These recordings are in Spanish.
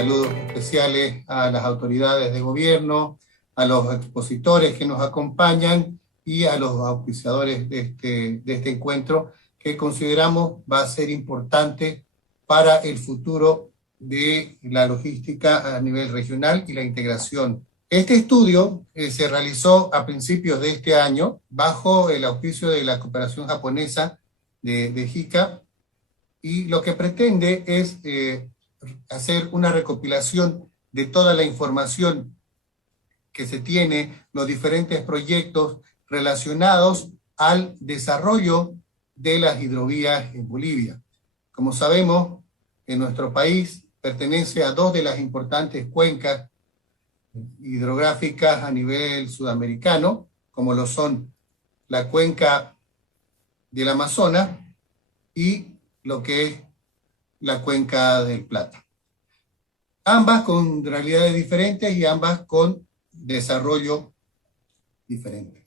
saludos especiales a las autoridades de gobierno, a los expositores que nos acompañan y a los auspiciadores de este encuentro, que consideramos va a ser importante para el futuro de la logística a nivel regional y la integración. Este estudio se realizó a principios de este año bajo el auspicio de la cooperación japonesa de JICA, y lo que pretende es hacer una recopilación de toda la información que se tiene, los diferentes proyectos relacionados al desarrollo de las hidrovías en Bolivia. Como sabemos, en nuestro país pertenece a dos de las importantes cuencas hidrográficas a nivel sudamericano, como lo son la cuenca del Amazonas y lo que es la cuenca del Plata. Ambas con realidades diferentes y ambas con desarrollo diferente.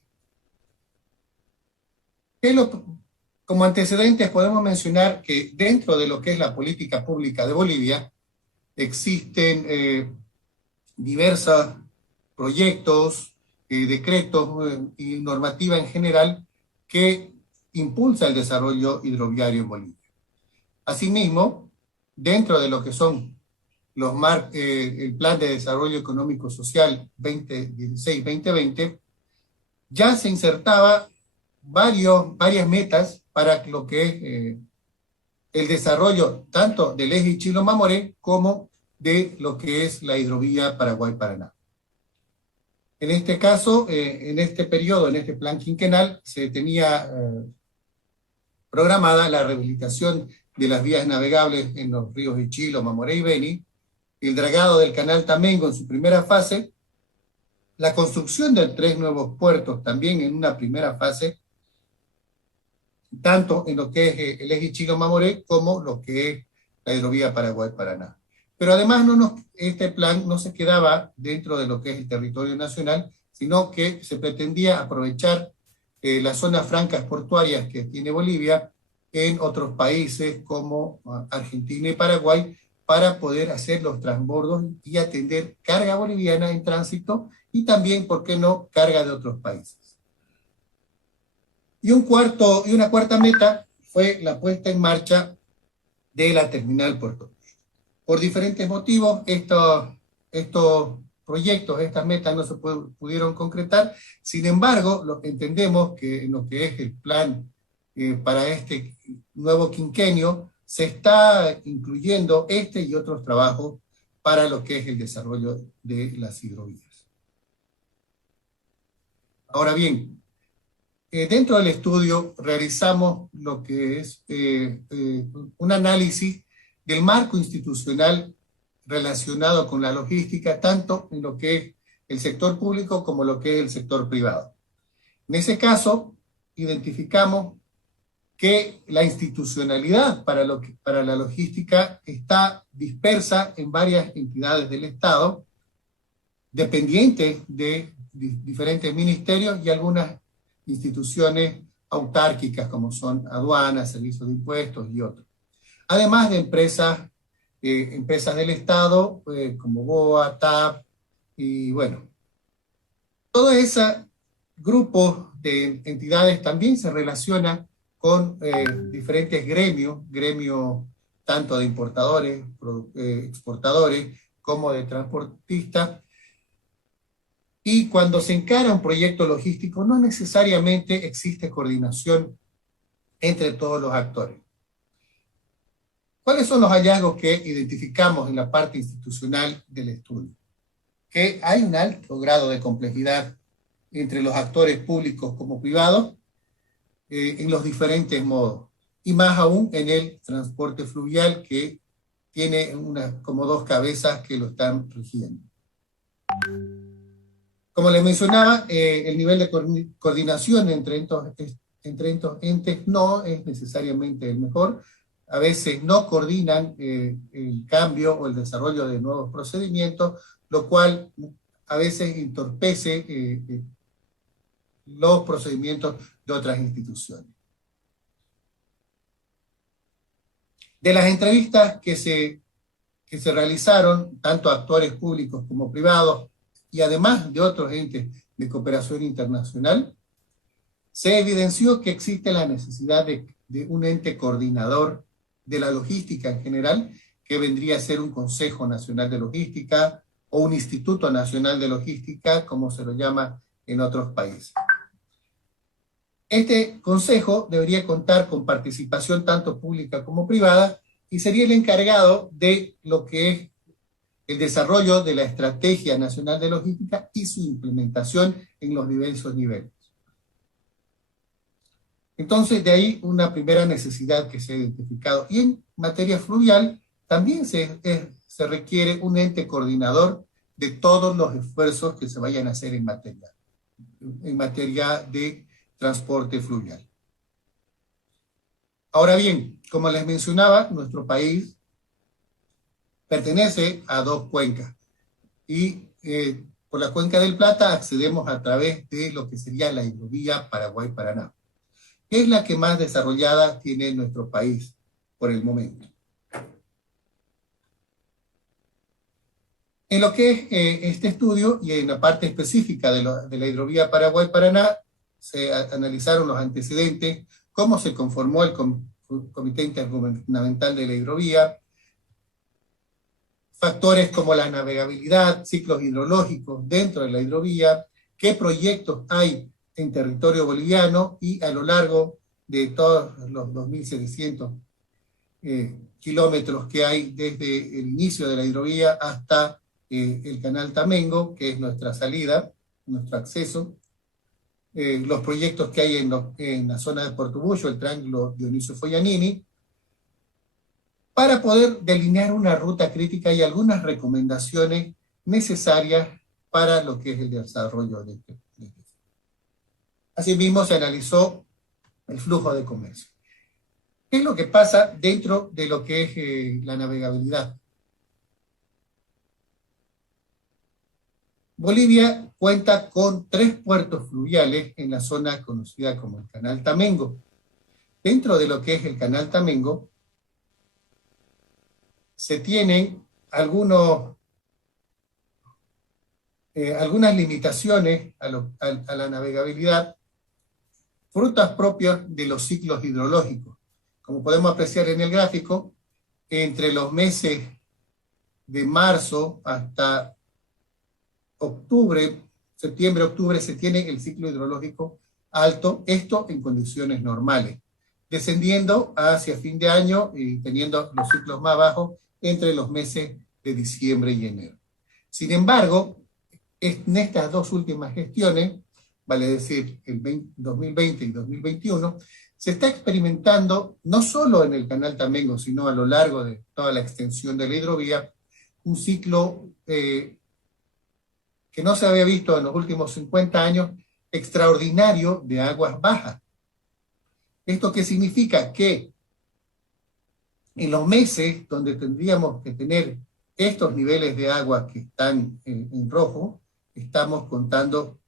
Como antecedentes podemos mencionar que dentro de lo que es la política pública de Bolivia existen diversos proyectos, decretos y normativa en general que impulsa el desarrollo hidroviario en Bolivia. Asimismo, dentro de lo que son el Plan de Desarrollo Económico Social 2016-2020, ya se insertaba varias metas para lo que es el desarrollo tanto del eje Chilo-Mamoré como de lo que es la hidrovía Paraguay-Paraná. En este caso, en este periodo, en este plan quinquenal, se tenía programada la rehabilitación de las vías navegables en los ríos Ichilo, Mamoré y Beni, el dragado del canal Tamengo en su primera fase, la construcción de 3 nuevos puertos también en una primera fase, tanto en lo que es el eje Ichilo-Mamoré como lo que es la hidrovía Paraguay-Paraná. Pero además este plan no se quedaba dentro de lo que es el territorio nacional, sino que se pretendía aprovechar las zonas francas portuarias que tiene Bolivia en otros países como Argentina y Paraguay, para poder hacer los transbordos y atender carga boliviana en tránsito y también, ¿por qué no?, carga de otros países. Y una cuarta meta fue la puesta en marcha de la terminal Puerto Rico. Por diferentes motivos, estos proyectos, estas metas no se pudieron concretar. Sin embargo, entendemos que en lo que es el plan para este nuevo quinquenio, se está incluyendo este y otros trabajos para lo que es el desarrollo de las hidrovías. Ahora bien, dentro del estudio realizamos lo que es un análisis del marco institucional relacionado con la logística, tanto en lo que es el sector público como lo que es el sector privado. En ese caso, identificamos que la institucionalidad para la logística está dispersa en varias entidades del Estado, dependientes de diferentes ministerios y algunas instituciones autárquicas como son aduanas, servicios de impuestos y otros. Además de empresas del Estado como BOA, TAP y bueno. Todo ese grupo de entidades también se relaciona con diferentes gremios tanto de importadores, exportadores, como de transportistas. Y cuando se encara un proyecto logístico, no necesariamente existe coordinación entre todos los actores. ¿Cuáles son los hallazgos que identificamos en la parte institucional del estudio? Que hay un alto grado de complejidad entre los actores públicos como privados, en los diferentes modos, y más aún en el transporte fluvial, que tiene como 2 cabezas que lo están rigiendo. Como les mencionaba, el nivel de coordinación entre estos entes no es necesariamente el mejor. A veces no coordinan el cambio o el desarrollo de nuevos procedimientos, lo cual a veces entorpece los procedimientos de otras instituciones. De las entrevistas que que se realizaron, tanto actores públicos como privados, y además de otros entes de cooperación internacional, se evidenció que existe la necesidad de un ente coordinador de la logística en general, que vendría a ser un Consejo Nacional de Logística o un Instituto Nacional de Logística, como se lo llama en otros países. Este consejo debería contar con participación tanto pública como privada y sería el encargado de lo que es el desarrollo de la Estrategia Nacional de Logística y su implementación en los diversos niveles. Entonces, de ahí una primera necesidad que se ha identificado. Y en materia fluvial, también se requiere un ente coordinador de todos los esfuerzos que se vayan a hacer en materia de transporte fluvial. Ahora bien, como les mencionaba, nuestro país pertenece a dos cuencas y por la cuenca del Plata accedemos a través de lo que sería la hidrovía Paraguay-Paraná, que es la que más desarrollada tiene nuestro país por el momento. En lo que es este estudio y en la parte específica de la hidrovía Paraguay-Paraná, se analizaron los antecedentes, cómo se conformó el Comité Intergubernamental de la Hidrovía, factores como la navegabilidad, ciclos hidrológicos dentro de la hidrovía, qué proyectos hay en territorio boliviano y a lo largo de todos los 2.700 kilómetros que hay desde el inicio de la hidrovía hasta el canal Tamengo, que es nuestra salida, nuestro acceso, los proyectos que hay en la zona de Puerto Bullo, el triángulo Dionisio Foglianini, para poder delinear una ruta crítica y algunas recomendaciones necesarias para lo que es el desarrollo de este. Asimismo, se analizó el flujo de comercio. ¿Qué es lo que pasa dentro de lo que es la navegabilidad? Bolivia cuenta con 3 puertos fluviales en la zona conocida como el Canal Tamengo. Dentro de lo que es el Canal Tamengo, se tienen algunas limitaciones a la navegabilidad, frutas propias de los ciclos hidrológicos. Como podemos apreciar en el gráfico, entre los meses de marzo hasta septiembre-octubre, se tiene el ciclo hidrológico alto, esto en condiciones normales, descendiendo hacia fin de año y teniendo los ciclos más bajos entre los meses de diciembre y enero. Sin embargo, en estas dos últimas gestiones, vale decir el 2020 y 2021, se está experimentando, no solo en el Canal Tamengo, sino a lo largo de toda la extensión de la hidrovía, un ciclo que no se había visto en los últimos 50 años, extraordinario de aguas bajas. ¿Esto qué significa? Que en los meses donde tendríamos que tener estos niveles de agua que están en rojo, estamos contando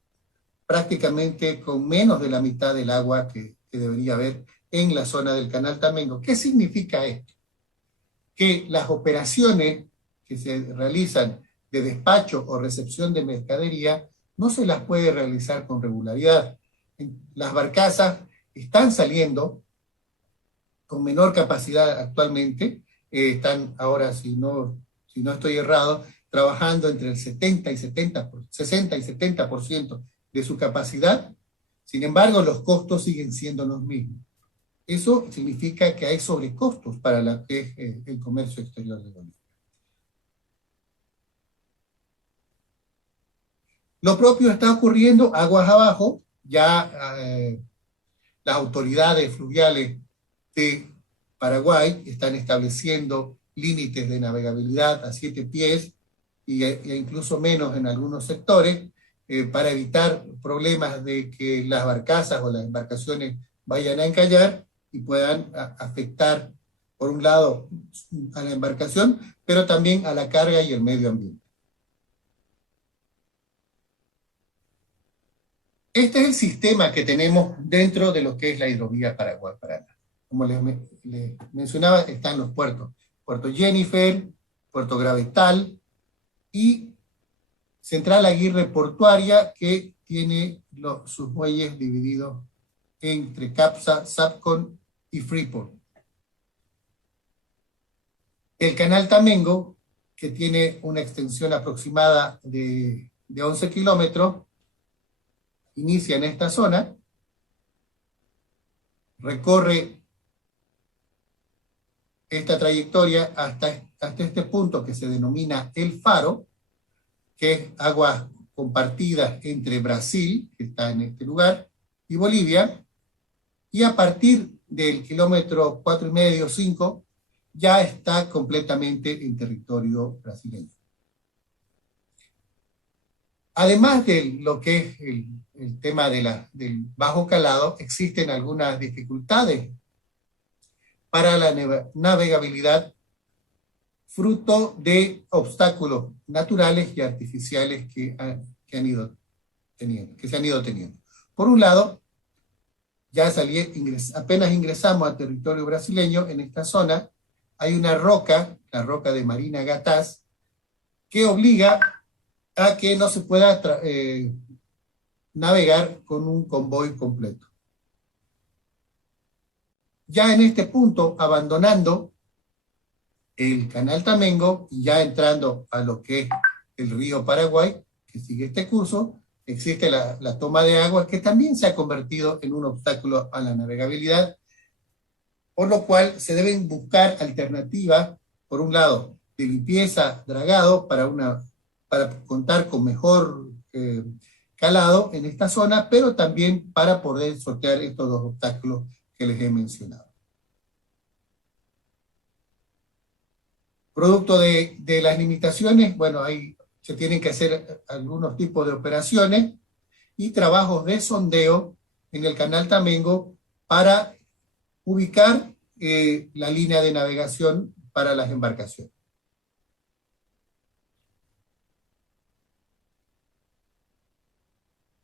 prácticamente con menos de la mitad del agua que debería haber en la zona del Canal Tamengo. ¿Qué significa esto? Que las operaciones que se realizan de despacho o recepción de mercadería no se las puede realizar con regularidad. Las barcazas están saliendo con menor capacidad actualmente, están ahora, si no estoy errado, trabajando entre el 60 y 70% de su capacidad. Sin embargo, los costos siguen siendo los mismos. Eso significa que hay sobrecostos para lo que es el comercio exterior de Bolivia. Lo propio está ocurriendo aguas abajo, ya las autoridades fluviales de Paraguay están estableciendo límites de navegabilidad a 7 pies e incluso menos en algunos sectores, para evitar problemas de que las barcazas o las embarcaciones vayan a encallar y puedan afectar, por un lado, a la embarcación, pero también a la carga y el medio ambiente. Este es el sistema que tenemos dentro de lo que es la hidrovía Paraguay-Paraná. Como les mencionaba, están los puertos. Puerto Jennifer, Puerto Gravetal y Central Aguirre Portuaria, que tiene sus muelles divididos entre CAPSA, SAPCON y Freeport. El canal Tamengo, que tiene una extensión aproximada de 11 kilómetros, inicia en esta zona, recorre esta trayectoria hasta este punto que se denomina El Faro, que es aguas compartidas entre Brasil, que está en este lugar, y Bolivia, y a partir del kilómetro 4,5, 5, ya está completamente en territorio brasileño. Además de lo que es el tema del bajo calado, existen algunas dificultades para la navegabilidad, fruto de obstáculos naturales y artificiales que se han ido teniendo. Por un lado, ya apenas ingresamos al territorio brasileño, en esta zona hay una roca, la roca de Marina Gatás, que obliga a que no se pueda navegar con un convoy completo. Ya en este punto, abandonando el canal Tamengo y ya entrando a lo que es el río Paraguay, que sigue este curso, existe la toma de agua, que también se ha convertido en un obstáculo a la navegabilidad, por lo cual se deben buscar alternativas, por un lado, de limpieza, dragado, para contar con mejor calado en esta zona, pero también para poder sortear estos dos obstáculos que les he mencionado. Producto de las limitaciones, bueno, se tienen que hacer algunos tipos de operaciones y trabajos de sondeo en el canal Tamengo para ubicar la línea de navegación para las embarcaciones.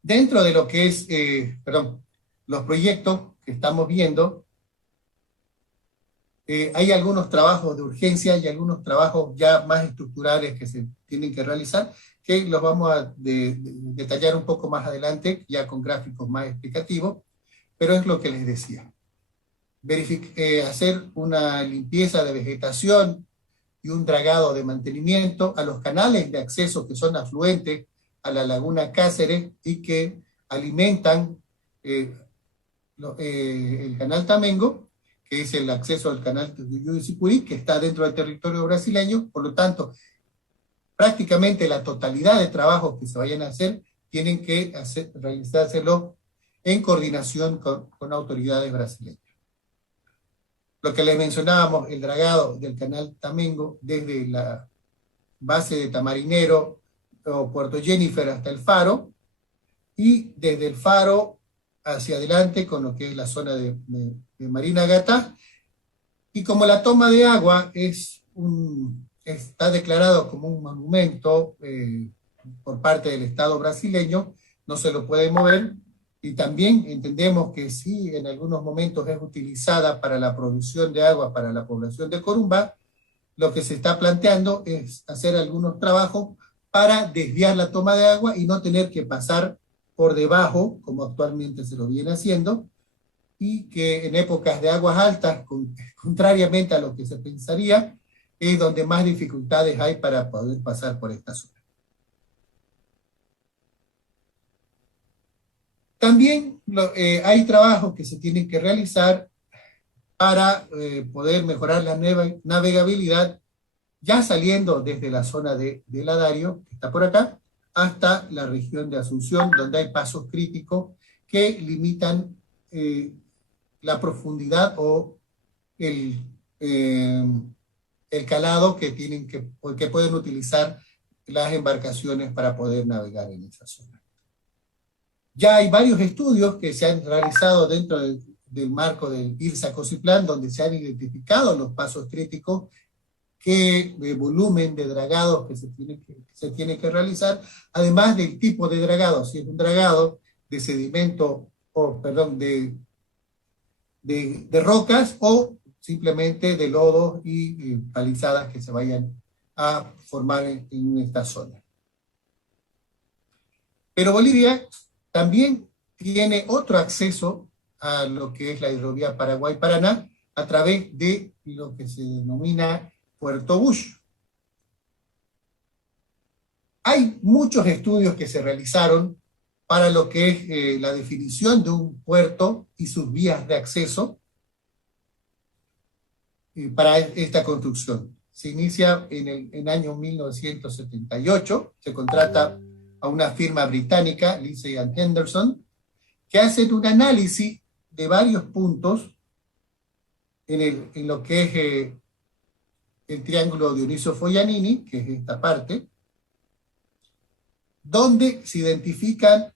Dentro de lo que es, los proyectos que estamos viendo, hay algunos trabajos de urgencia y algunos trabajos ya más estructurales que se tienen que realizar, que los vamos a detallar un poco más adelante, ya con gráficos más explicativos, pero es lo que les decía. Hacer una limpieza de vegetación y un dragado de mantenimiento a los canales de acceso que son afluentes a la laguna Cáceres y que alimentan el canal Tamengo, que es el acceso al canal de Sicuri, que está dentro del territorio brasileño. Por lo tanto, prácticamente la totalidad de trabajos que se vayan a hacer tienen que realizárselo en coordinación con autoridades brasileñas. Lo que les mencionábamos, el dragado del canal Tamengo desde la base de Tamarinero o Puerto Jennifer hasta el Faro, y desde el Faro hacia adelante con lo que es la zona de Marina Gatás. Y como la toma de agua está declarado como un monumento por parte del Estado brasileño, no se lo puede mover, y también entendemos que sí, en algunos momentos es utilizada para la producción de agua para la población de Corumbá. Lo que se está planteando es hacer algunos trabajos para desviar la toma de agua y no tener que pasar por debajo, como actualmente se lo viene haciendo, y que en épocas de aguas altas, contrariamente a lo que se pensaría, es donde más dificultades hay para poder pasar por esta zona. También hay trabajos que se tienen que realizar para poder mejorar la navegabilidad, ya saliendo desde la zona de Ladario, que está por acá, hasta la región de Asunción, donde hay pasos críticos que limitan la profundidad o el calado que pueden utilizar las embarcaciones para poder navegar en esa zona. Ya hay varios estudios que se han realizado dentro del marco del IRSA-COSIPLAN, donde se han identificado los pasos críticos, qué volumen de dragados que se tiene que realizar, además del tipo de dragado, si es un dragado de sedimento, de rocas, o simplemente de lodos y palizadas que se vayan a formar en esta zona. Pero Bolivia también tiene otro acceso a lo que es la hidrovía Paraguay-Paraná a través de lo que se denomina Puerto Bush. Hay muchos estudios que se realizaron para lo que es la definición de un puerto y sus vías de acceso para esta construcción. Se inicia en el año 1978, se contrata a una firma británica, Lindsay and Henderson, que hacen un análisis de varios puntos en lo que es el triángulo Dionisio-Foglianini, que es esta parte, donde se identifican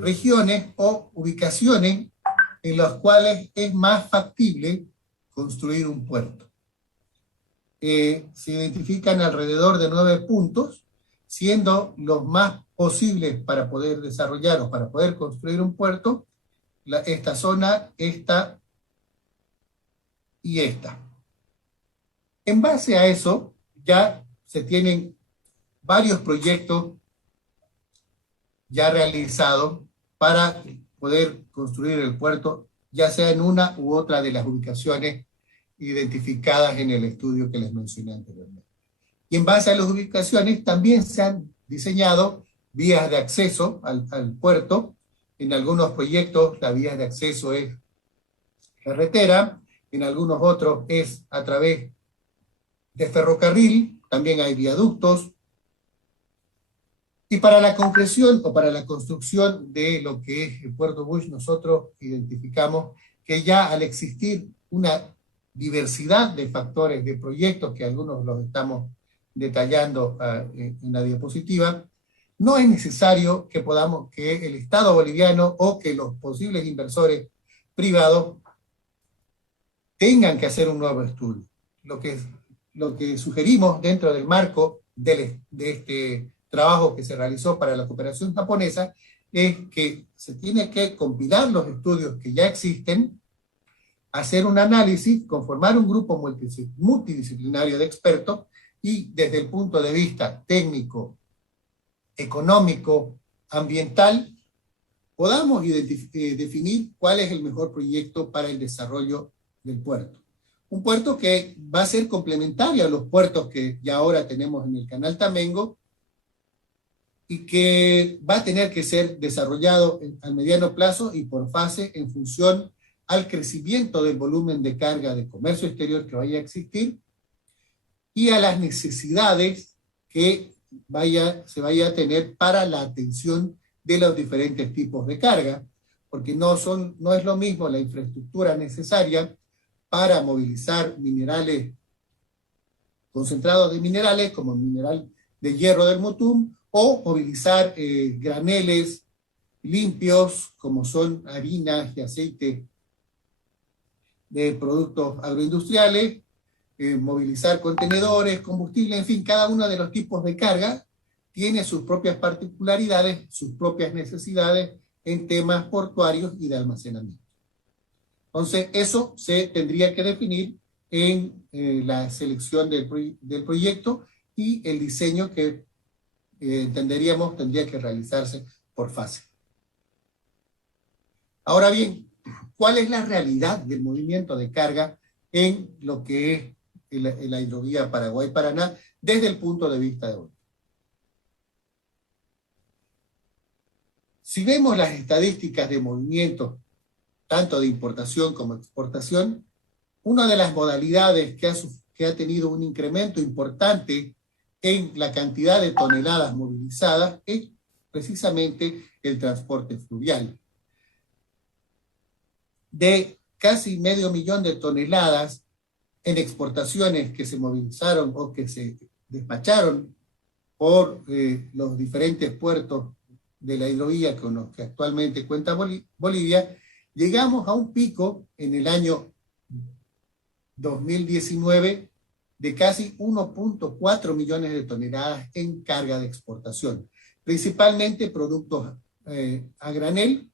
regiones o ubicaciones en las cuales es más factible construir un puerto. Se identifican alrededor de 9 puntos, siendo los más posibles para poder desarrollar o para poder construir un puerto, esta zona, esta y esta. En base a eso, ya se tienen varios proyectos ya realizados para poder construir el puerto, ya sea en una u otra de las ubicaciones identificadas en el estudio que les mencioné anteriormente. Y en base a las ubicaciones también se han diseñado vías de acceso al puerto. En algunos proyectos la vía de acceso es carretera, en algunos otros es a través de ferrocarril, también hay viaductos. Y para la concreción o para la construcción de lo que es el Puerto Bush, nosotros identificamos que ya al existir una diversidad de factores, de proyectos, que algunos los estamos detallando en la diapositiva, no es necesario que que el Estado boliviano o que los posibles inversores privados tengan que hacer un nuevo estudio. Lo que sugerimos dentro del marco de este trabajo que se realizó para la cooperación japonesa es que se tiene que compilar los estudios que ya existen, hacer un análisis, conformar un grupo multidisciplinario de expertos y desde el punto de vista técnico, económico, ambiental, podamos definir cuál es el mejor proyecto para el desarrollo del puerto. Un puerto que va a ser complementario a los puertos que ya ahora tenemos en el Canal Tamengo y que va a tener que ser desarrollado al mediano plazo y por fase en función al crecimiento del volumen de carga de comercio exterior que vaya a existir y a las necesidades que se vaya a tener para la atención de los diferentes tipos de carga, porque no es lo mismo la infraestructura necesaria para movilizar minerales, concentrados de minerales, como el mineral de hierro del Mutum, o movilizar graneles limpios, como son harinas y aceite de productos agroindustriales, movilizar contenedores, combustible, en fin, cada uno de los tipos de carga tiene sus propias particularidades, sus propias necesidades en temas portuarios y de almacenamiento. Entonces, eso se tendría que definir en la selección del proyecto y el diseño que entenderíamos tendría que realizarse por fase. Ahora bien, ¿cuál es la realidad del movimiento de carga en lo que es la hidrovía Paraguay-Paraná desde el punto de vista de hoy? Si vemos las estadísticas de movimiento, tanto de importación como exportación, una de las modalidades que ha tenido un incremento importante en la cantidad de toneladas movilizadas es precisamente el transporte fluvial. De casi 500.000 de toneladas en exportaciones que se movilizaron o que se despacharon por los diferentes puertos de la hidrovía con los que actualmente cuenta Bolivia, llegamos a un pico en el año 2019 de casi 1.4 millones de toneladas en carga de exportación, principalmente productos a granel,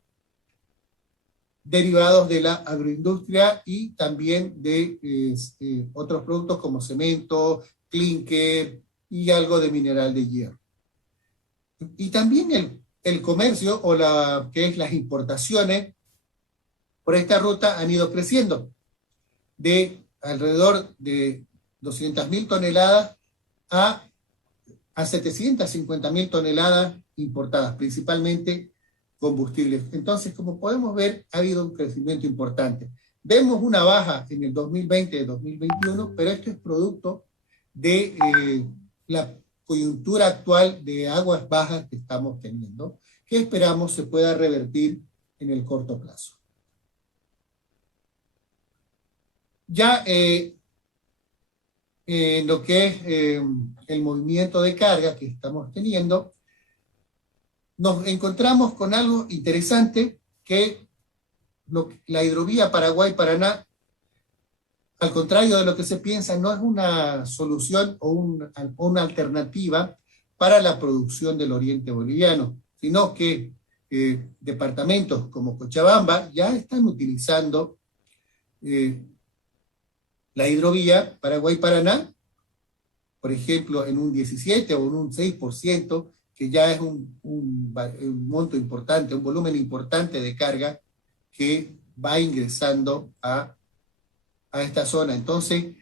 derivados de la agroindustria y también de otros productos como cemento, clínker y algo de mineral de hierro. Y también el comercio o que es las importaciones por esta ruta han ido creciendo de alrededor de 200.000 toneladas a 750.000 toneladas importadas, principalmente combustibles. Entonces, como podemos ver, ha habido un crecimiento importante. Vemos una baja en el 2020 y 2021, pero esto es producto de la coyuntura actual de aguas bajas que estamos teniendo, que esperamos se pueda revertir en el corto plazo. Ya lo que es el movimiento de carga que estamos teniendo, nos encontramos con algo interesante que la hidrovía Paraguay-Paraná, al contrario de lo que se piensa, no es una solución o una alternativa para la producción del oriente boliviano, sino que departamentos como Cochabamba ya están utilizando la hidrovía Paraguay-Paraná, por ejemplo, en un 17 o en un 6%, que ya es un monto importante, un volumen importante de carga que va ingresando a esta zona. Entonces,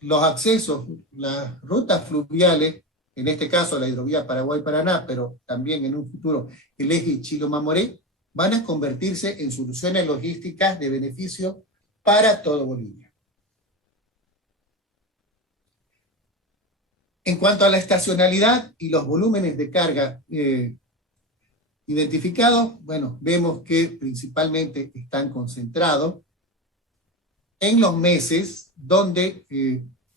los accesos, las rutas fluviales, en este caso la hidrovía Paraguay-Paraná, pero también en un futuro el eje Chilo-Mamoré, van a convertirse en soluciones logísticas de beneficio para todo Bolivia. En cuanto a la estacionalidad y los volúmenes de carga identificados, bueno, vemos que principalmente están concentrados en los meses donde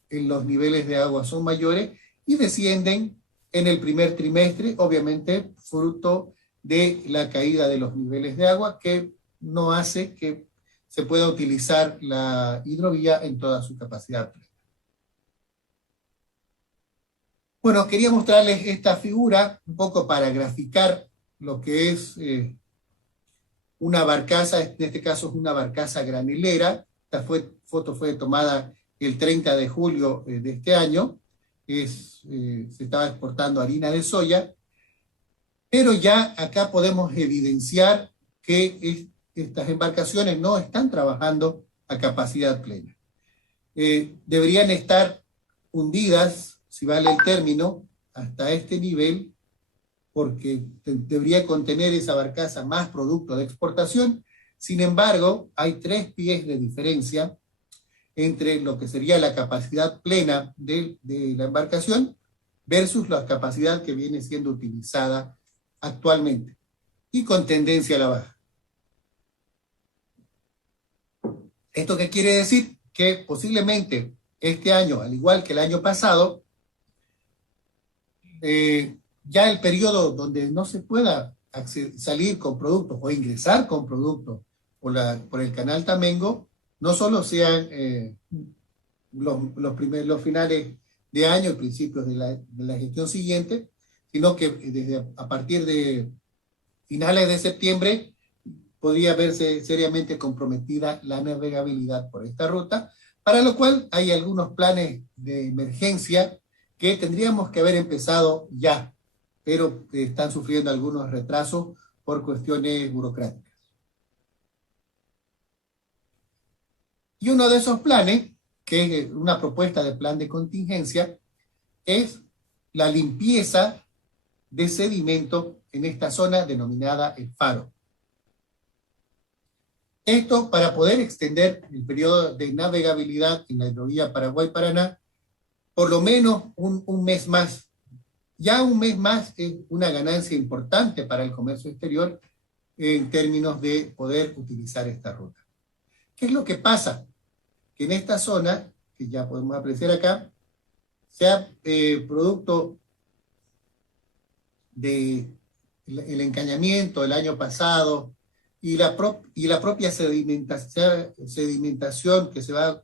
en los niveles de agua son mayores y descienden en el primer trimestre, obviamente fruto de la caída de los niveles de agua, que no hace que se pueda utilizar la hidrovía en toda su capacidad. Bueno, quería mostrarles esta figura un poco para graficar lo que es una barcaza, en este caso es una barcaza granelera. Esta foto fue tomada el 30 de julio de este año. Se estaba exportando harina de soya, pero ya acá podemos evidenciar que estas embarcaciones no están trabajando a capacidad plena. Deberían estar hundidas, si vale el término, hasta este nivel, porque debería contener esa barcaza más producto de exportación. Sin embargo, hay 3 pies de diferencia entre lo que sería la capacidad plena de la embarcación versus la capacidad que viene siendo utilizada actualmente, y con tendencia a la baja. ¿Esto qué quiere decir? Que posiblemente este año, al igual que el año pasado, ya el periodo donde no se pueda salir con productos o ingresar con productos por el canal Tamengo, no solo sean los finales de año y principios de la gestión siguiente, sino que a partir de finales de septiembre podría verse seriamente comprometida la navegabilidad por esta ruta, para lo cual hay algunos planes de emergencia que tendríamos que haber empezado ya, pero están sufriendo algunos retrasos por cuestiones burocráticas. Y uno de esos planes, que es una propuesta de plan de contingencia, es la limpieza de sedimento en esta zona denominada el Faro. Esto para poder extender el periodo de navegabilidad en la hidrovía Paraguay-Paraná por lo menos un mes más. Ya un mes más es una ganancia importante para el comercio exterior en términos de poder utilizar esta ruta. ¿Qué es lo que pasa? Que en esta zona, que ya podemos apreciar acá, sea producto del encañamiento el año pasado y la propia sedimentación que se va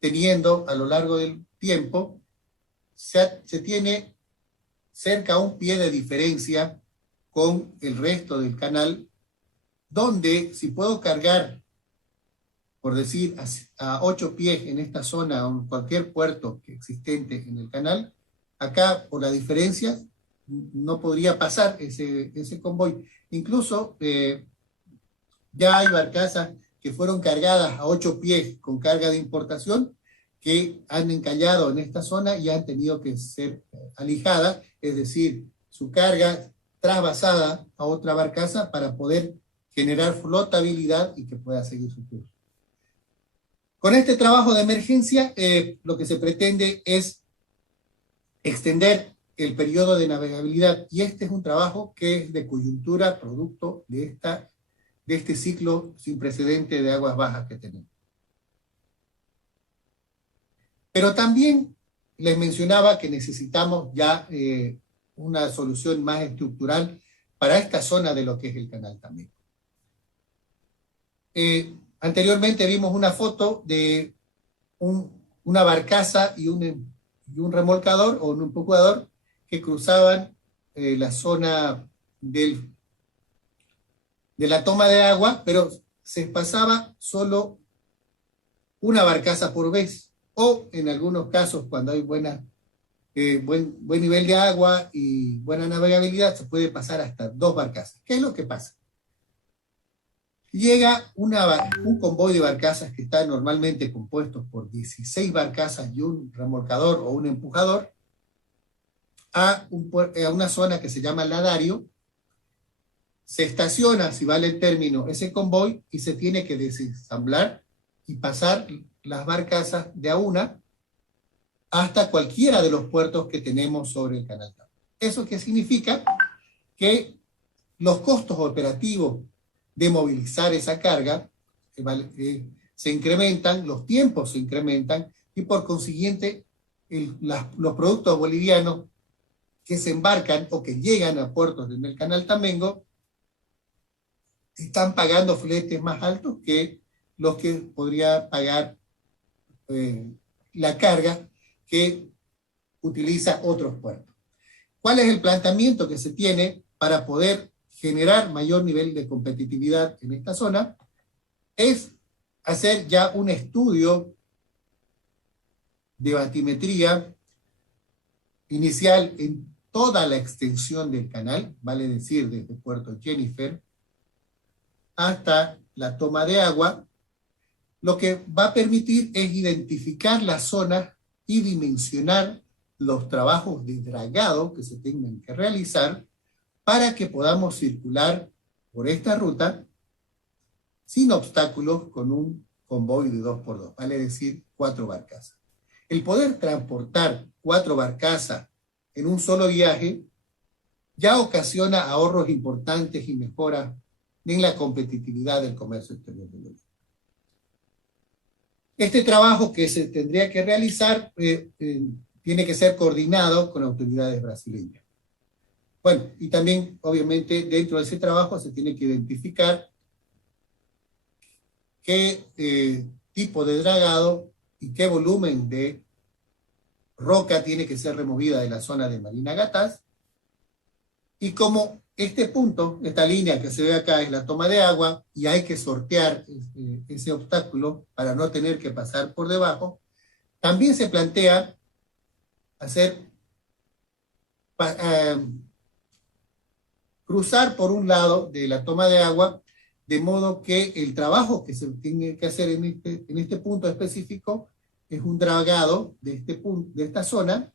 teniendo a lo largo del tiempo, se tiene cerca a un pie de diferencia con el resto del canal, donde si puedo cargar por decir, a 8 pies en esta zona, o en cualquier puerto existente en el canal, acá, por la diferencia, no podría pasar ese convoy. Incluso ya hay barcazas que fueron cargadas a 8 pies con carga de importación, que han encallado en esta zona y han tenido que ser alijadas, es decir, su carga trasvasada a otra barcaza para poder generar flotabilidad y que pueda seguir su curso. Con este trabajo de emergencia, lo que se pretende es extender el periodo de navegabilidad, y este es un trabajo que es de coyuntura, producto de este ciclo sin precedente de aguas bajas que tenemos. Pero también les mencionaba que necesitamos ya una solución más estructural para esta zona de lo que es el canal también. Anteriormente vimos una foto de una barcaza y un remolcador o un empujoador que cruzaban la zona de la toma de agua, pero se pasaba solo una barcaza por vez, o en algunos casos, cuando hay buen nivel de agua y buena navegabilidad, se puede pasar hasta 2 barcazas. ¿Qué es lo que pasa? Llega un convoy de barcazas que está normalmente compuesto por 16 barcazas y un remolcador o un empujador a una zona que se llama Ladario. Se estaciona, si vale el término, ese convoy y se tiene que desensamblar y pasar las barcazas de a una hasta cualquiera de los puertos que tenemos sobre el canal. ¿Eso qué significa? Que los costos operativos de movilizar esa carga se incrementan, los tiempos se incrementan, y por consiguiente los productos bolivianos que se embarcan o que llegan a puertos en el canal Tamengo están pagando fletes más altos que los que podría pagar la carga que utiliza otros puertos. ¿Cuál es el planteamiento que se tiene para poder generar mayor nivel de competitividad en esta zona? Es hacer ya un estudio de batimetría inicial en toda la extensión del canal, vale decir, desde Puerto Jennifer hasta la toma de agua. Lo que va a permitir es identificar las zonas y dimensionar los trabajos de dragado que se tengan que realizar para que podamos circular por esta ruta sin obstáculos con un convoy de 2x2, vale decir 4 barcazas. El poder transportar 4 barcazas en un solo viaje ya ocasiona ahorros importantes y mejoras en la competitividad del comercio exterior de Bolivia. Este trabajo que se tendría que realizar tiene que ser coordinado con autoridades brasileñas. Bueno, y también, obviamente, dentro de ese trabajo se tiene que identificar qué tipo de dragado y qué volumen de roca tiene que ser removida de la zona de Marina Gatás, y como este punto, esta línea que se ve acá es la toma de agua y hay que sortear ese obstáculo para no tener que pasar por debajo, también se plantea hacer cruzar por un lado de la toma de agua, de modo que el trabajo que se tiene que hacer en este punto específico es un dragado de esta zona,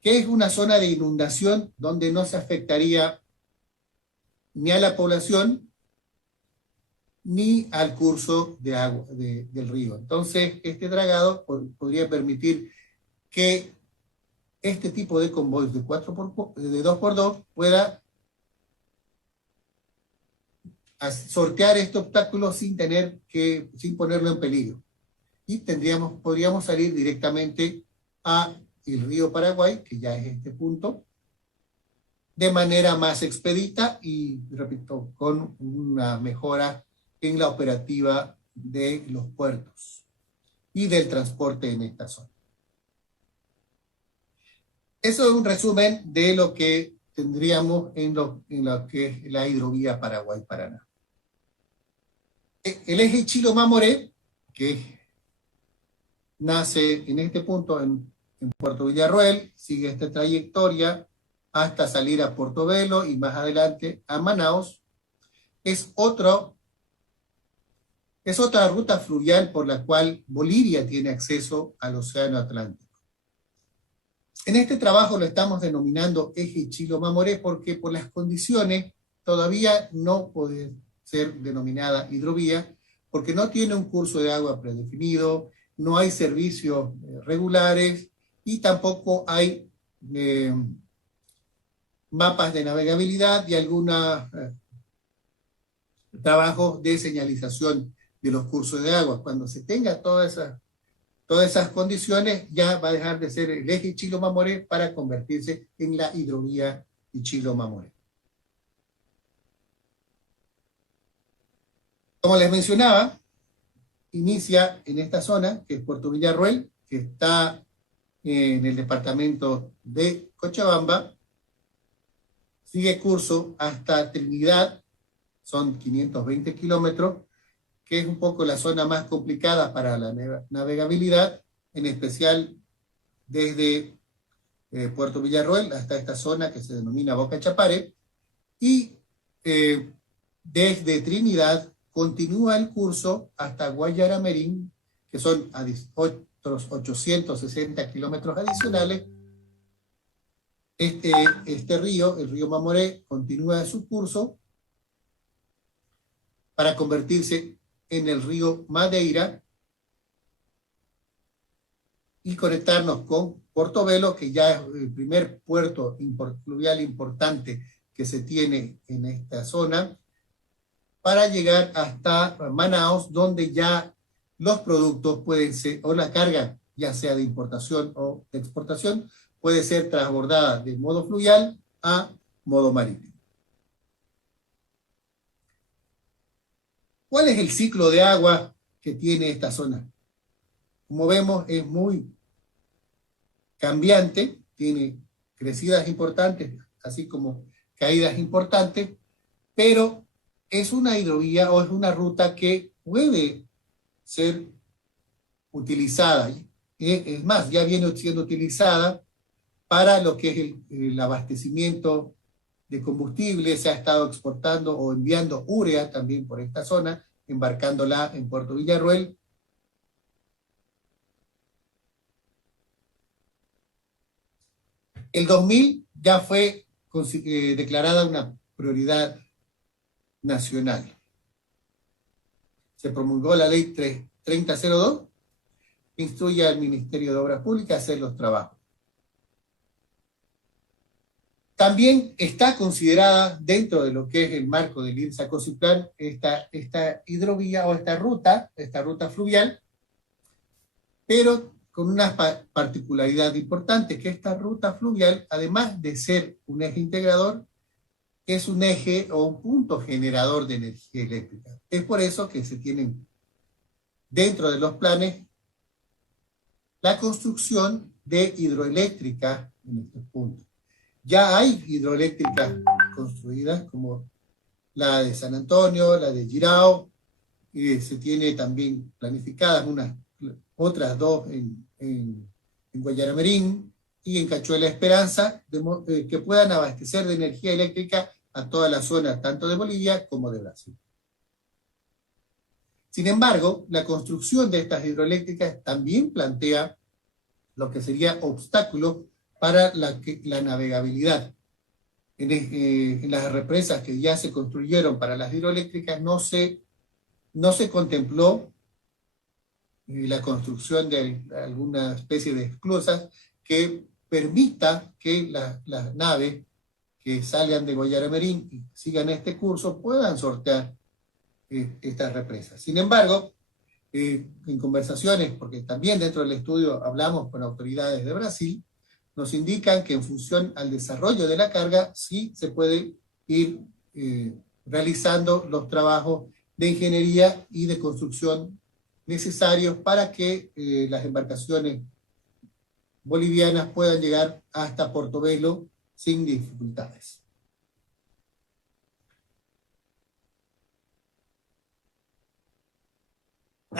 que es una zona de inundación donde no se afectaría ni a la población ni al curso de agua del río. Entonces, este dragado podría permitir que este tipo de convoyes de 2x2 pueda sortear este obstáculo sin ponerlo en peligro. Y podríamos salir directamente a el río Paraguay, que ya es este punto, de manera más expedita y, repito, con una mejora en la operativa de los puertos y del transporte en esta zona. Eso es un resumen de lo que tendríamos en lo que es la hidrovía Paraguay-Paraná. El eje Chilo-Mamoré que nace en este punto en Puerto Villarroel, sigue esta trayectoria hasta salir a Portobelo y más adelante a Manaos. Es otra ruta fluvial por la cual Bolivia tiene acceso al Océano Atlántico. En este trabajo lo estamos denominando eje Chilo-Mamoré porque por las condiciones todavía no puede ser denominada hidrovía, porque no tiene un curso de agua predefinido, no hay servicios regulares y tampoco hay mapas de navegabilidad y algunos trabajos de señalización de los cursos de agua. Cuando se tenga todas esas condiciones, ya va a dejar de ser el eje Chilo-Mamoré para convertirse en la hidrovía Chilo-Mamoré. Como les mencionaba, inicia en esta zona, que es Puerto Villarroel, que está en el departamento de Cochabamba, sigue curso hasta Trinidad, son 520 kilómetros, que es un poco la zona más complicada para la navegabilidad, en especial desde Puerto Villarroel hasta esta zona que se denomina Boca Chapare, y desde Trinidad continúa el curso hasta Guayaramerín, que son otros 860 kilómetros adicionales. Este río, el río Mamoré, continúa su curso para convertirse en el río Madeira y conectarnos con Portobelo, que ya es el primer puerto fluvial importante que se tiene en esta zona, para llegar hasta Manaos, donde ya los productos pueden ser, o la carga, ya sea de importación o de exportación, puede ser transbordada de modo fluvial a modo marítimo. ¿Cuál es el ciclo de agua que tiene esta zona? Como vemos, es muy cambiante, tiene crecidas importantes, así como caídas importantes, pero es una hidrovía o es una ruta que puede ser utilizada. Es más, ya viene siendo utilizada para lo que es el abastecimiento de combustible. Se ha estado exportando o enviando urea también por esta zona, embarcándola en Puerto Villarroel. El 2000 ya fue declarada una prioridad nacional. Se promulgó la ley 3002, que instruye al Ministerio de Obras Públicas a hacer los trabajos. También está considerada dentro de lo que es el marco del INSA-COSIPLAN esta hidrovía o esta ruta fluvial, pero con una particularidad importante, que esta ruta fluvial, además de ser un eje integrador, es un eje o un punto generador de energía eléctrica. Es por eso que se tienen dentro de los planes la construcción de hidroeléctricas en estos puntos. Ya hay hidroeléctricas construidas como la de San Antonio, la de Jirao, y se tiene también planificadas otras dos en Guayaramerín y en Cachuela Esperanza, que puedan abastecer de energía eléctrica a toda la zona, tanto de Bolivia como de Brasil. Sin embargo, la construcción de estas hidroeléctricas también plantea lo que sería obstáculos para la navegabilidad. En las represas que ya se construyeron para las hidroeléctricas no se contempló la construcción de alguna especie de esclusas que permita que las naves que salgan de Guayaramerín y sigan este curso puedan sortear estas represas. Sin embargo, en conversaciones, porque también dentro del estudio hablamos con autoridades de Brasil, nos indican que en función al desarrollo de la carga, sí se puede ir realizando los trabajos de ingeniería y de construcción necesarios para que las embarcaciones bolivianas puedan llegar hasta Portobelo sin dificultades.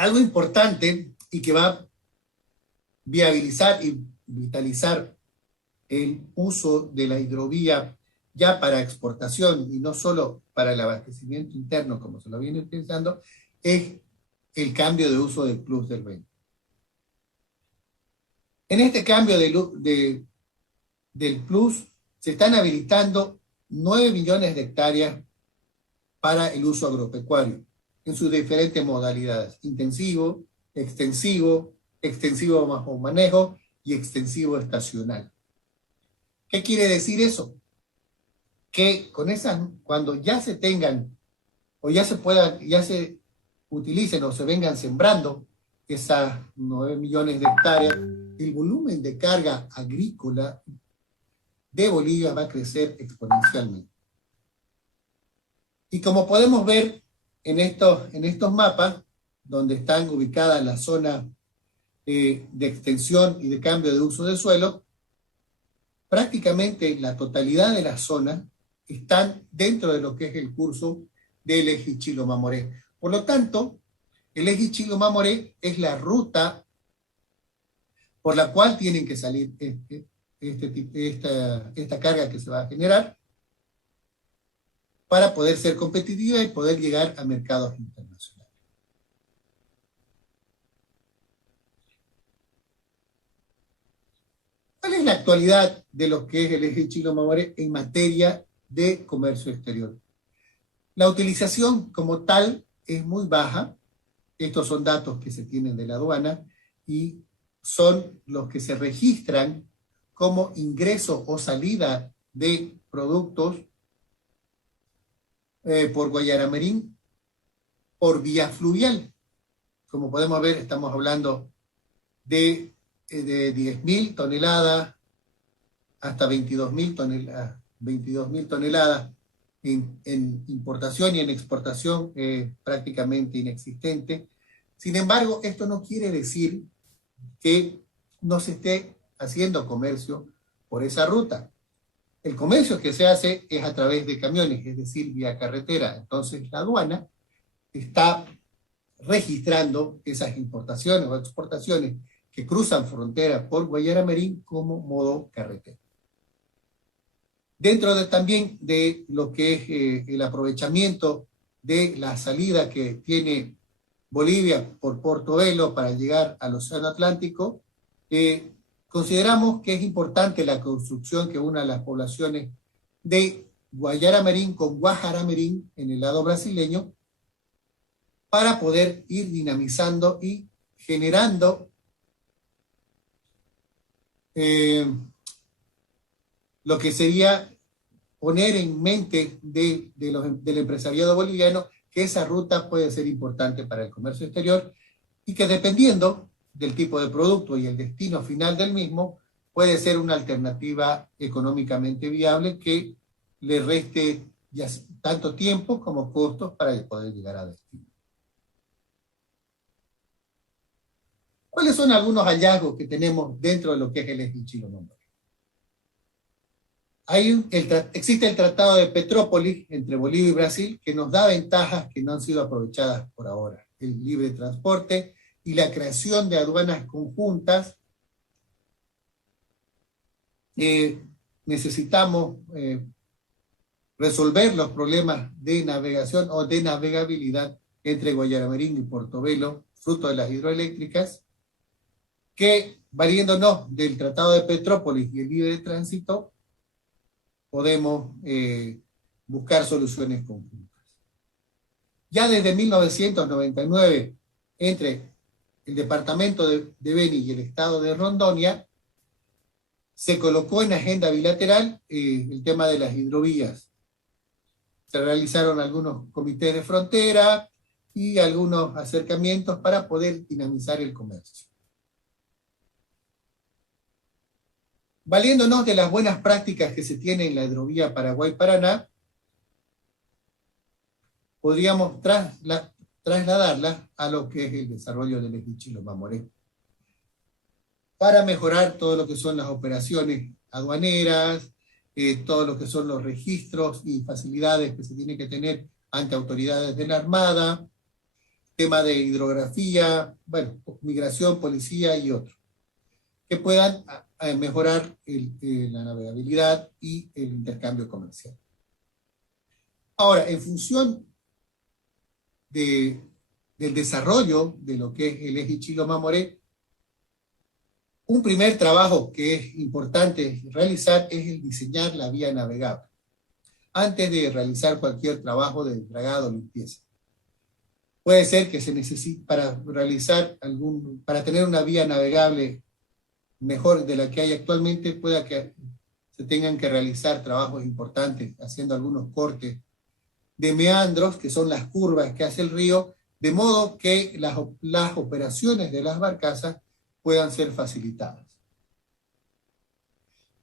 Algo importante y que va a viabilizar y vitalizar el uso de la hidrovía ya para exportación y no solo para el abastecimiento interno, como se lo viene pensando, es el cambio de uso del plus del 20. En este cambio del plus se están habilitando 9 millones de hectáreas para el uso agropecuario en sus diferentes modalidades: intensivo, extensivo, extensivo bajo manejo y extensivo estacional. ¿Qué quiere decir eso? Que con esas, cuando ya se tengan o ya se utilicen o se vengan sembrando esas 9 millones de hectáreas, el volumen de carga agrícola de Bolivia va a crecer exponencialmente. Y como podemos ver en estos mapas, donde están ubicadas las zonas de extensión y de cambio de uso de suelo, prácticamente la totalidad de las zonas están dentro de lo que es el curso del eje Chilo-Mamoré. Por lo tanto, el eje Chilo-Mamoré es la ruta por la cual tienen que salir esta carga que se va a generar para poder ser competitiva y poder llegar a mercados internacionales. ¿Cuál es la actualidad de lo que es el eje Chilo-Mamoré en materia de comercio exterior? La utilización como tal es muy baja. Estos son datos que se tienen de la aduana y son los que se registran como ingreso o salida de productos por Guayaramerín por vía fluvial. Como podemos ver, estamos hablando de 10.000 toneladas hasta 22.000 toneladas en importación, y en exportación prácticamente inexistente. Sin embargo, esto no quiere decir que no se esté haciendo comercio por esa ruta. El comercio que se hace es a través de camiones, es decir, vía carretera. Entonces la aduana está registrando esas importaciones o exportaciones que cruzan fronteras por Guayaramerín como modo carretera. Dentro también de lo que es el aprovechamiento de la salida que tiene Bolivia por Portobelo para llegar al Océano Atlántico, consideramos que es importante la construcción que una las poblaciones de Guayaramerín con Guajaramerín en el lado brasileño, para poder ir dinamizando y generando lo que sería poner en mente del empresariado boliviano que esa ruta puede ser importante para el comercio exterior y que, dependiendo del tipo de producto y el destino final del mismo, puede ser una alternativa económicamente viable que le reste ya tanto tiempo como costos para poder llegar a destino. ¿Cuáles son algunos hallazgos que tenemos dentro de lo que es el eje Chilo-Mamoré? Existe el Tratado de Petrópolis entre Bolivia y Brasil, que nos da ventajas que no han sido aprovechadas por ahora: el libre transporte y la creación de aduanas conjuntas. Necesitamos resolver los problemas de navegación o de navegabilidad entre Guayaramerín y Portobelo, fruto de las hidroeléctricas, que, valiéndonos del Tratado de Petrópolis y el libre tránsito, podemos buscar soluciones conjuntas. Ya desde 1999, entre el departamento de Beni y el estado de Rondônia, se colocó en agenda bilateral el tema de las hidrovías. Se realizaron algunos comités de frontera y algunos acercamientos para poder dinamizar el comercio. Valiéndonos de las buenas prácticas que se tienen en la hidrovía Paraguay-Paraná, podríamos trasladarlas a lo que es el desarrollo del eje Chilo-Mamoré, para mejorar todo lo que son las operaciones aduaneras, todo lo que son los registros y facilidades que se tienen que tener ante autoridades de la Armada, tema de hidrografía, bueno, migración, policía y otros, que puedan mejorar la navegabilidad y el intercambio comercial. Ahora, en función del desarrollo de lo que es el eje Chilo-Mamoré, un primer trabajo que es importante realizar es el diseñar la vía navegable, antes de realizar cualquier trabajo de dragado o limpieza. Puede ser que se necesite para tener una vía navegable mejor de la que hay actualmente, pueda que se tengan que realizar trabajos importantes, haciendo algunos cortes de meandros, que son las curvas que hace el río, de modo que las operaciones de las barcazas puedan ser facilitadas.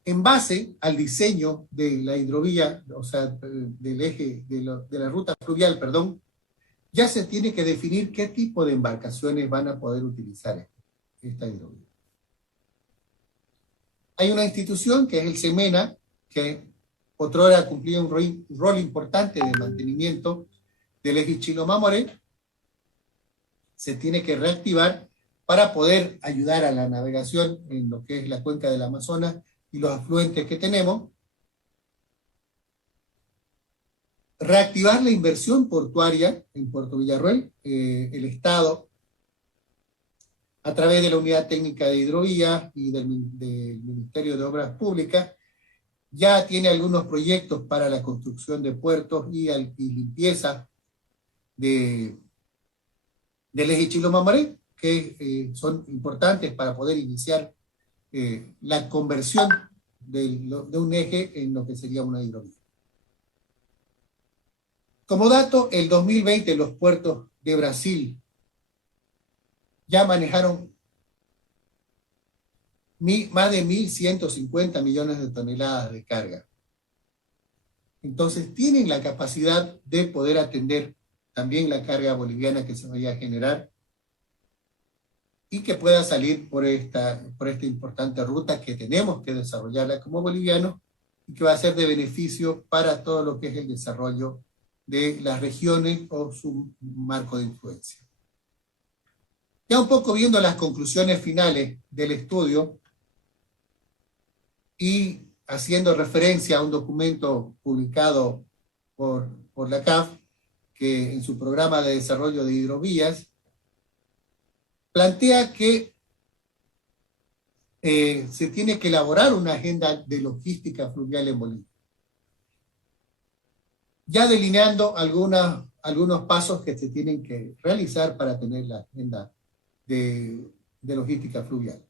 En base al diseño de la hidrovía, o sea, del eje, de la ruta fluvial, perdón, ya se tiene que definir qué tipo de embarcaciones van a poder utilizar esta hidrovía. Hay una institución que es el SEMENA, que otrora cumplía un rol importante de mantenimiento del eje Chilo-Mamoré. Se tiene que reactivar para poder ayudar a la navegación en lo que es la cuenca del Amazonas y los afluentes que tenemos. Reactivar la inversión portuaria en Puerto Villarroel. El Estado, a través de la Unidad Técnica de Hidrovías y del Ministerio de Obras Públicas, ya tiene algunos proyectos para la construcción de puertos y limpieza del eje Chilo-Mamoré, que son importantes para poder iniciar la conversión de un eje en lo que sería una hidrovía. Como dato, el 2020 los puertos de Brasil ya manejaron más de 1.150 millones de toneladas de carga. Entonces tienen la capacidad de poder atender también la carga boliviana que se vaya a generar y que pueda salir por esta importante ruta que tenemos que desarrollarla como bolivianos y que va a ser de beneficio para todo lo que es el desarrollo de las regiones o su marco de influencia. Ya un poco viendo las conclusiones finales del estudio y haciendo referencia a un documento publicado por la CAF, que en su programa de desarrollo de hidrovías, plantea que se tiene que elaborar una agenda de logística fluvial en Bolivia, ya delineando algunos pasos que se tienen que realizar para tener la agenda de logística fluvial.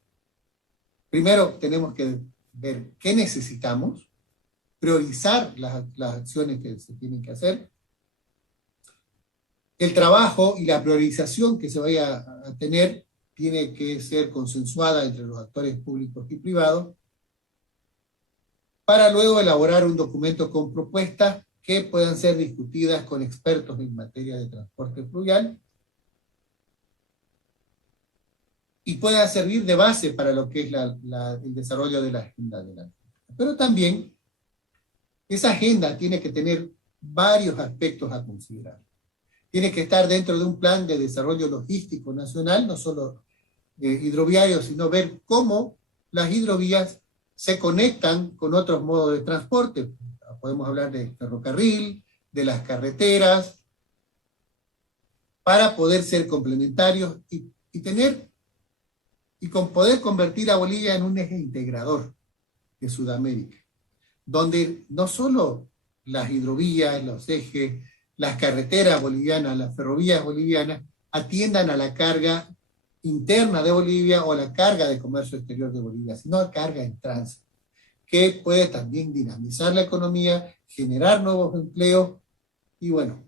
Primero tenemos que ver qué necesitamos, priorizar las acciones que se tienen que hacer, el trabajo y la priorización que se vaya a tener tiene que ser consensuada entre los actores públicos y privados, para luego elaborar un documento con propuestas que puedan ser discutidas con expertos en materia de transporte fluvial y pueda servir de base para lo que es el desarrollo de la agenda de la. Pero también esa agenda tiene que tener varios aspectos a considerar. Tiene que estar dentro de un plan de desarrollo logístico nacional, no solo hidroviario, sino ver cómo las hidrovías se conectan con otros modos de transporte. Podemos hablar de ferrocarril, de las carreteras, para poder ser complementarios y poder convertir a Bolivia en un eje integrador de Sudamérica, donde no solo las hidrovías, los ejes, las carreteras bolivianas, las ferrovías bolivianas atiendan a la carga interna de Bolivia o a la carga de comercio exterior de Bolivia, sino a carga en tránsito, que puede también dinamizar la economía, generar nuevos empleos y, bueno,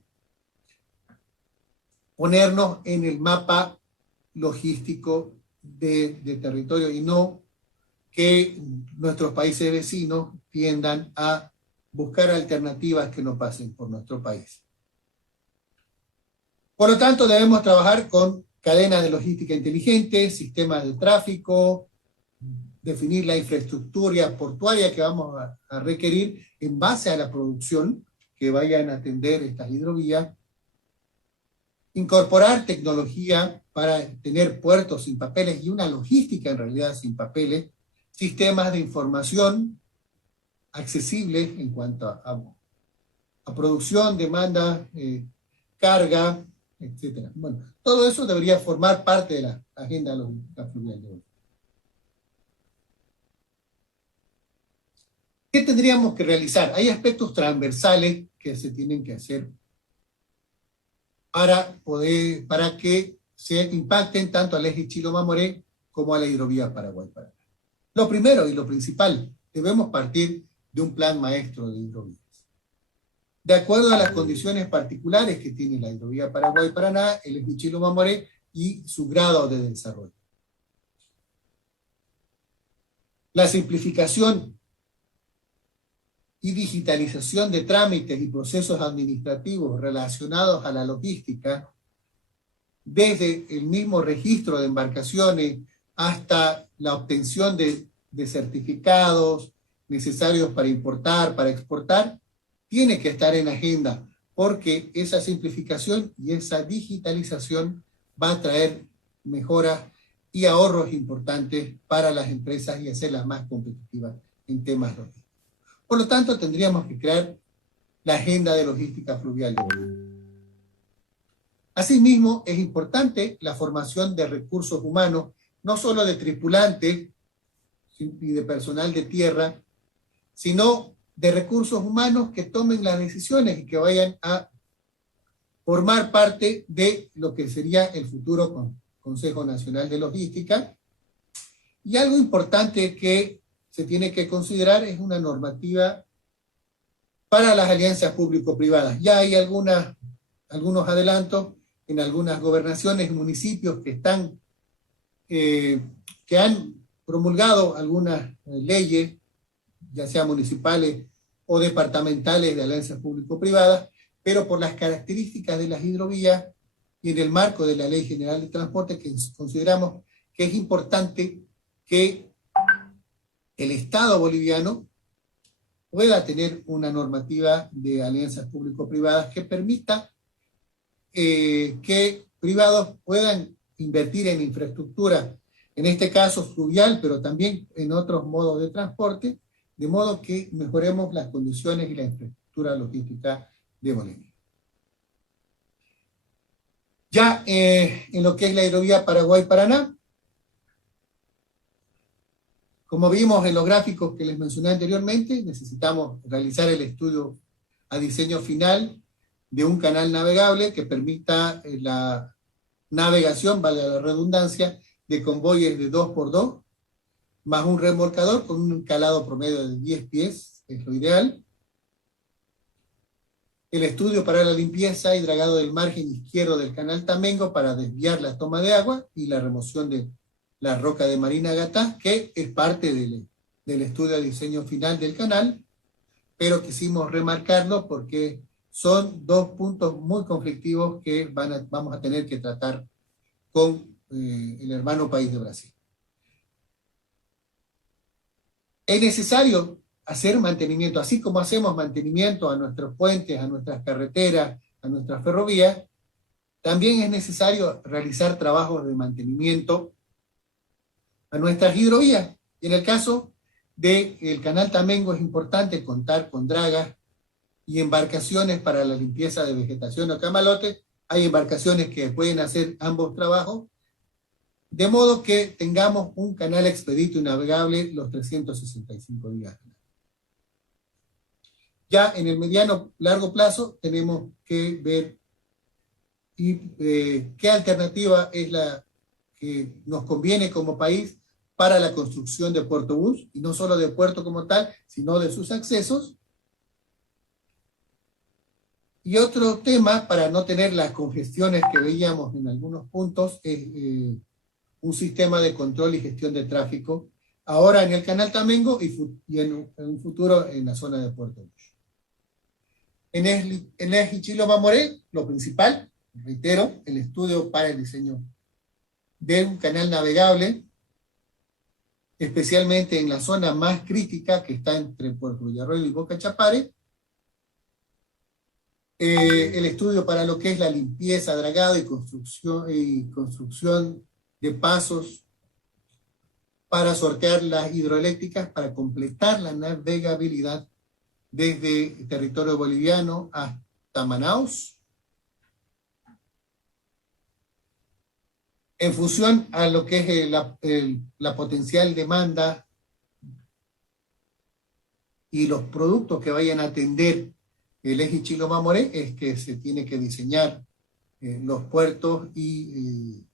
ponernos en el mapa logístico de territorio y no que nuestros países vecinos tiendan a buscar alternativas que no pasen por nuestro país. Por lo tanto, debemos trabajar con cadenas de logística inteligente, sistemas de tráfico, definir la infraestructura portuaria que vamos a requerir en base a la producción que vayan a atender estas hidrovías, Incorporar tecnología para tener puertos sin papeles y una logística en realidad sin papeles, sistemas de información accesibles en cuanto a producción, demanda, carga, etcétera. Bueno, todo eso debería formar parte de la agenda logística fluvial de hoy. ¿Qué tendríamos que realizar? Hay aspectos transversales que se tienen que hacer para que se impacten tanto al eje Chilo-Mamoré como a la hidrovía Paraguay-Paraná. Lo primero y lo principal, debemos partir de un plan maestro de hidrovías. De acuerdo a las condiciones particulares que tiene la hidrovía Paraguay-Paraná, el eje Chilo-Mamoré y su grado de desarrollo. La simplificación y digitalización de trámites y procesos administrativos relacionados a la logística, desde el mismo registro de embarcaciones hasta la obtención de certificados necesarios para importar, para exportar, tiene que estar en agenda, porque esa simplificación y esa digitalización va a traer mejoras y ahorros importantes para las empresas y hacerlas más competitivas en temas logísticos. Por lo tanto, tendríamos que crear la agenda de logística fluvial de Bolivia. Asimismo, es importante la formación de recursos humanos, no solo de tripulantes y de personal de tierra, sino de recursos humanos que tomen las decisiones y que vayan a formar parte de lo que sería el futuro Consejo Nacional de Logística. Y algo importante que se tiene que considerar es una normativa para las alianzas público-privadas. Ya hay algunos adelantos en algunas gobernaciones y municipios que han promulgado algunas leyes, ya sea municipales o departamentales de alianzas público-privadas, pero por las características de las hidrovías y en el marco de la Ley General de Transporte, que consideramos que es importante que el Estado boliviano pueda tener una normativa de alianzas público-privadas que permita que privados puedan invertir en infraestructura, en este caso fluvial, pero también en otros modos de transporte, de modo que mejoremos las condiciones y la infraestructura logística de Bolivia. Ya en lo que es la hidrovía Paraguay-Paraná, como vimos en los gráficos que les mencioné anteriormente, necesitamos realizar el estudio a diseño final de un canal navegable que permita la navegación, valga la redundancia, de convoyes de 2x2, más un remolcador con un calado promedio de 10 pies, es lo ideal. El estudio para la limpieza y dragado del margen izquierdo del canal Tamengo para desviar la toma de agua y la remoción de la roca de Marina Gatá, que es parte del estudio de diseño final del canal, pero quisimos remarcarlo porque son dos puntos muy conflictivos que vamos a tener que tratar con el hermano país de Brasil. Es necesario hacer mantenimiento, así como hacemos mantenimiento a nuestros puentes, a nuestras carreteras, a nuestras ferrovías, también es necesario realizar trabajos de mantenimiento a nuestras hidrovías. Y en el caso del canal Tamengo es importante contar con dragas y embarcaciones para la limpieza de vegetación o camalotes. Hay embarcaciones que pueden hacer ambos trabajos, de modo que tengamos un canal expedito y navegable los 365 días. Ya en el mediano largo plazo tenemos que ver qué alternativa es la que nos conviene como país para la construcción de Puerto Bus, y no solo de puerto como tal, sino de sus accesos. Y otro tema, para no tener las congestiones que veíamos en algunos puntos, es un sistema de control y gestión de tráfico, ahora en el canal Tamengo y en un futuro en la zona de Puerto Bus. En el eje Chilo-Mamoré, lo principal, reitero, el estudio para el diseño de un canal navegable, especialmente en la zona más crítica que está entre Puerto Villarroel y Boca Chapare, el estudio para lo que es la limpieza, dragado y construcción de pasos para sortear las hidroeléctricas, para completar la navegabilidad desde el territorio boliviano hasta Manaus, en función a lo que es la potencial demanda y los productos que vayan a atender el eje Chilo-Mamoré, es que se tiene que diseñar los puertos e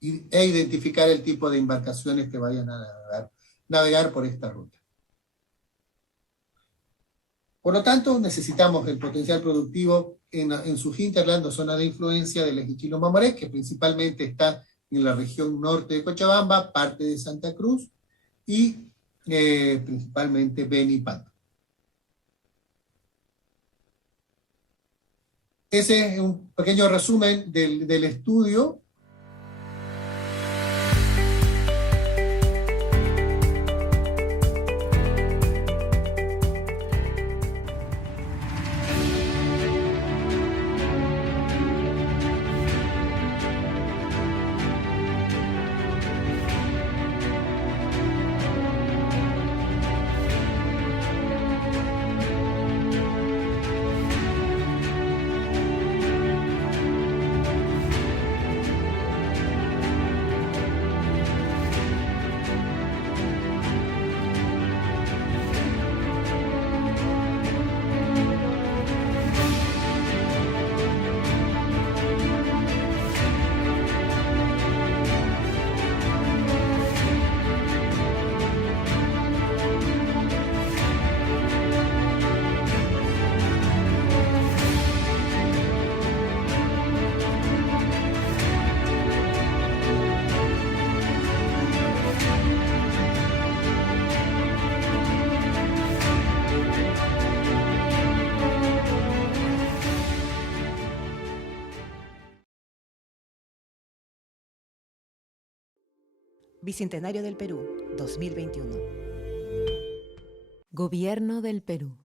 identificar el tipo de embarcaciones que vayan a navegar por esta ruta. Por lo tanto, necesitamos el potencial productivo en sus hinterland o zona de influencia del eje Chilo-Mamoré, que principalmente está en la región norte de Cochabamba, parte de Santa Cruz y principalmente Beni y Pato. Ese es un pequeño resumen del estudio. Bicentenario del Perú, 2021. Gobierno del Perú.